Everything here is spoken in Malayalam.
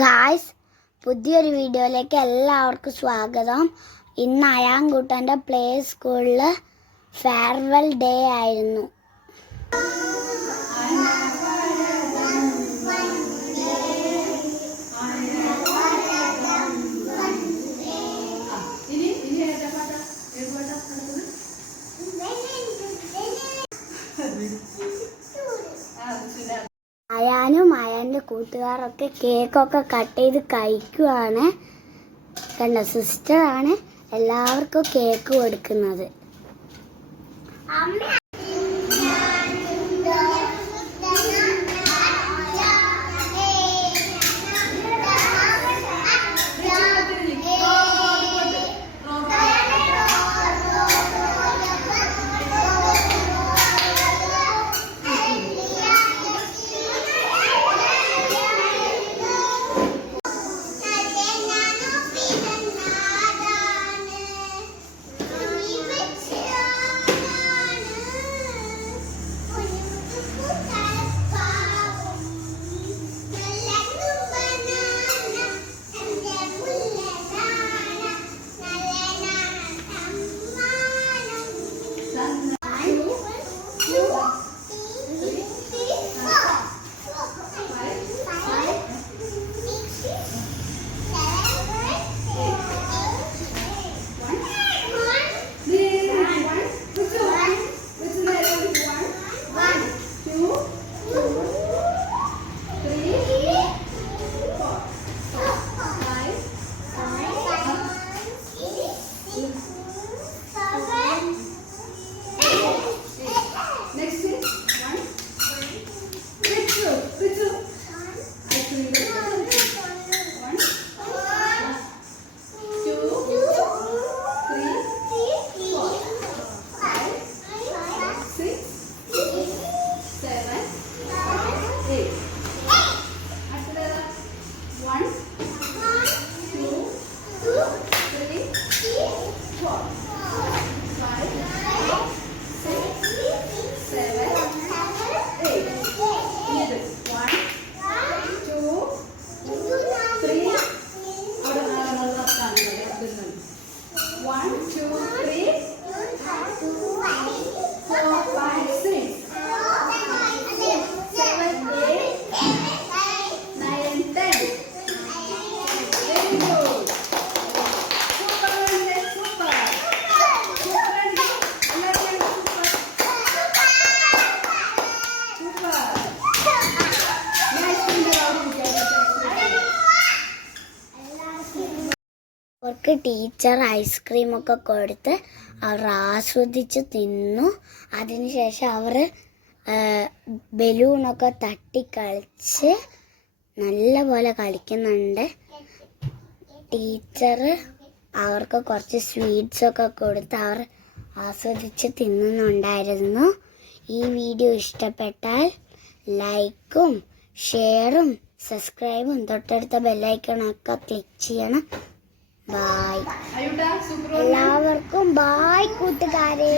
ഗായ്സ് പുതിയൊരു വീഡിയോയിലേക്ക് എല്ലാവർക്കും സ്വാഗതം. ഇന്ന് അയാൻകുട്ടന്റെ പ്ലേ സ്കൂളിൽ ഫെയർവെൽ ഡേ ആയിരുന്നു. അയാനും അയാന്റെ കൂട്ടുകാരൊക്കെ കേക്കൊക്കെ കട്ട് ചെയ്ത് കഴിക്കുവാണ്. കണ്ട സിസ്റ്ററാണ് എല്ലാവർക്കും കേക്ക് കൊടുക്കുന്നത്. അവർക്ക് ടീച്ചർ ഐസ്ക്രീം ഒക്കെ കൊടുത്ത് അവർ ആസ്വദിച്ച് തിന്നു. അതിനുശേഷം അവർ ബലൂണൊക്കെ തട്ടിക്കളിച്ച് നല്ല പോലെ കളിക്കുന്നുണ്ട്. ടീച്ചർ അവർക്ക് കുറച്ച് സ്വീറ്റ്സ് ഒക്കെ കൊടുത്ത് അവർ ആസ്വദിച്ച് തിന്നുന്നുണ്ടായിരുന്നു. ഈ വീഡിയോ ഇഷ്ടപ്പെട്ടാൽ ലൈക്കും ഷെയറും സബ്സ്ക്രൈബും തൊട്ടടുത്ത ബെല്ലൈക്കണൊക്കെ ക്ലിക്ക് ചെയ്യണം. ബായ് എല്ലാവർക്കും ബായ് കൂട്ടുകാരെ.